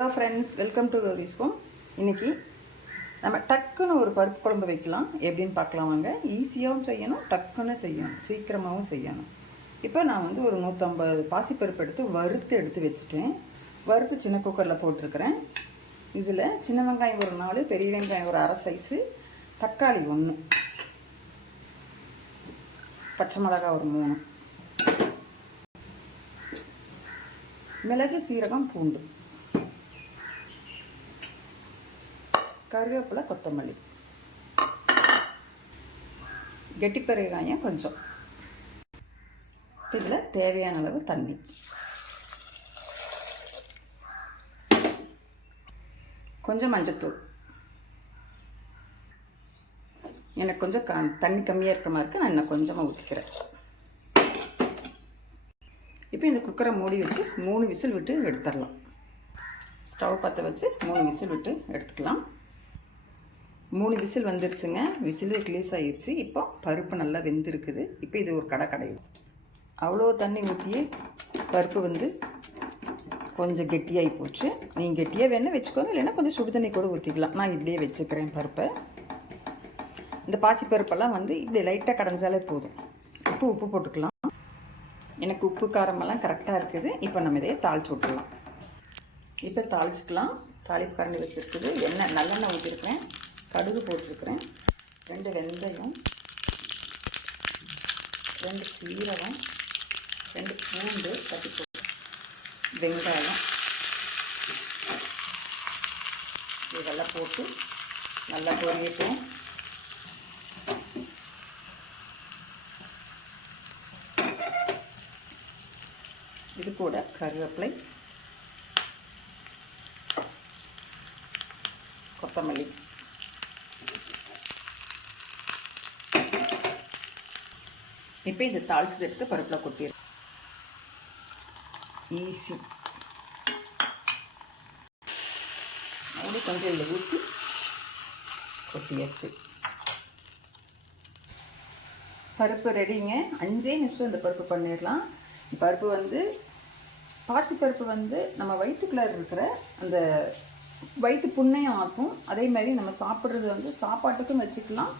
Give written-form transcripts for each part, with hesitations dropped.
Hello friends, welcome to Gowri's home. இன்றைக்கி நம்ம டக்குன்னு ஒரு பருப்பு குழம்பு வைக்கலாம். எப்படின்னு பார்க்கலாம் வாங்க. ஈஸியாகவும் செய்யணும், டக்குன்னு செய்யணும், சீக்கிரமாகவும் செய்யணும். இப்போ நான் வந்து ஒரு 150 பாசிப்பருப்பு எடுத்து வச்சுட்டேன். வறுத்து சின்ன குக்கரில் போட்டிருக்கிறேன். இதில் சின்ன வெங்காயம் ஒரு 4, பெரிய வெங்காயம் ஒரு அரை சைஸு, தக்காளி 1, பச்சை மிளகாய் ஒரு 3, மிளகு, சீரகம், பூண்டு, கருவேப்பிலை, கொத்தமல்லி, கெட்டிப்பெருங்காயம் கொஞ்சம். இதில் தேவையான அளவு தண்ணி, கொஞ்சம் மஞ்சத்தூள். எனக்கு கொஞ்சம் தண்ணி கம்மியாக இருக்கிற மாதிரி இருக்குது, நான் இன்னும் கொஞ்சமாக ஊற்றிக்கிறேன். இப்போ இந்த குக்கரை மூடி வச்சு 3 விசில் விட்டு எடுத்துடலாம். ஸ்டவ் பற்ற வச்சு 3 விசில் விட்டு எடுத்துக்கலாம். 3 விசில் வந்துருச்சுங்க. விசில் ரிலீஸ் ஆகிடுச்சு. இப்போ பருப்பு நல்லா வெந்திருக்குது. இப்போ இது ஒரு கடையும் அவ்வளோ தண்ணி ஊற்றியே பருப்பு வந்து கொஞ்சம் கெட்டியாகி போச்சு. நீங்கள் கெட்டியாக வேணால் வச்சுக்கோங்க, இல்லைன்னா கொஞ்சம் சுடு தண்ணி கூட ஊற்றிக்கலாம். நான் இப்படியே வச்சுக்கிறேன் பருப்பை. இந்த பாசிப்பருப்பெல்லாம் வந்து இப்படி லைட்டாக கடைஞ்சாலே போதும். உப்பு போட்டுக்கலாம். எனக்கு உப்பு காரமெல்லாம் கரெக்டாக இருக்குது. இப்போ நம்ம இதையே தாளித்து விட்டுடலாம். இப்போ தாளிச்சிக்கலாம். தாளிப்பு கரண்டி வச்சுருக்குது. நல்லெண்ணெய் ஊற்றிருக்கிறேன், கடுகு போட்டிருக்கிறேன், 2 வெந்தயம், 2 சீரகம், 2 பூண்டு தட்டி போட்டு, வெங்காயம் இதெல்லாம் போட்டு நல்லா பொரியட்டும். இது கூட கருவேப்பிலை, கொத்தமல்லி, இப்போ இந்த தாளிச்சது எடுத்து பருப்பில் கொட்டிடும். ஈஸி. அப்படி கொஞ்சம் இதில் ஊற்றி கொட்டியாச்சு. பருப்பு ரெடிங்க. 5 நிமிஷம் இந்த பருப்பு பண்ணிடலாம். பருப்பு வந்து பாசிப்பருப்பு வந்து நம்ம வயிற்றுக்குள்ளே இருக்கிற அந்த வயிற்று புண்ணையும் ஆக்கும். அதே மாதிரி நம்ம சாப்பிட்றது வந்து சாப்பாட்டுக்கும் வச்சுக்கலாம்,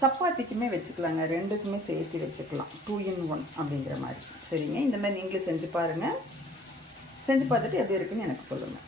சப்பாத்திக்குமே வச்சுக்கலாங்க. 2க்குமே சேர்த்து வச்சுக்கலாம். 2 in 1 அப்படிங்கிற மாதிரி. சரிங்க, இந்த மாதிரி நீங்களே செஞ்சு பாருங்கள். செஞ்சு பார்த்துட்டு எப்படி இருக்குன்னு எனக்கு சொல்லுங்கள்.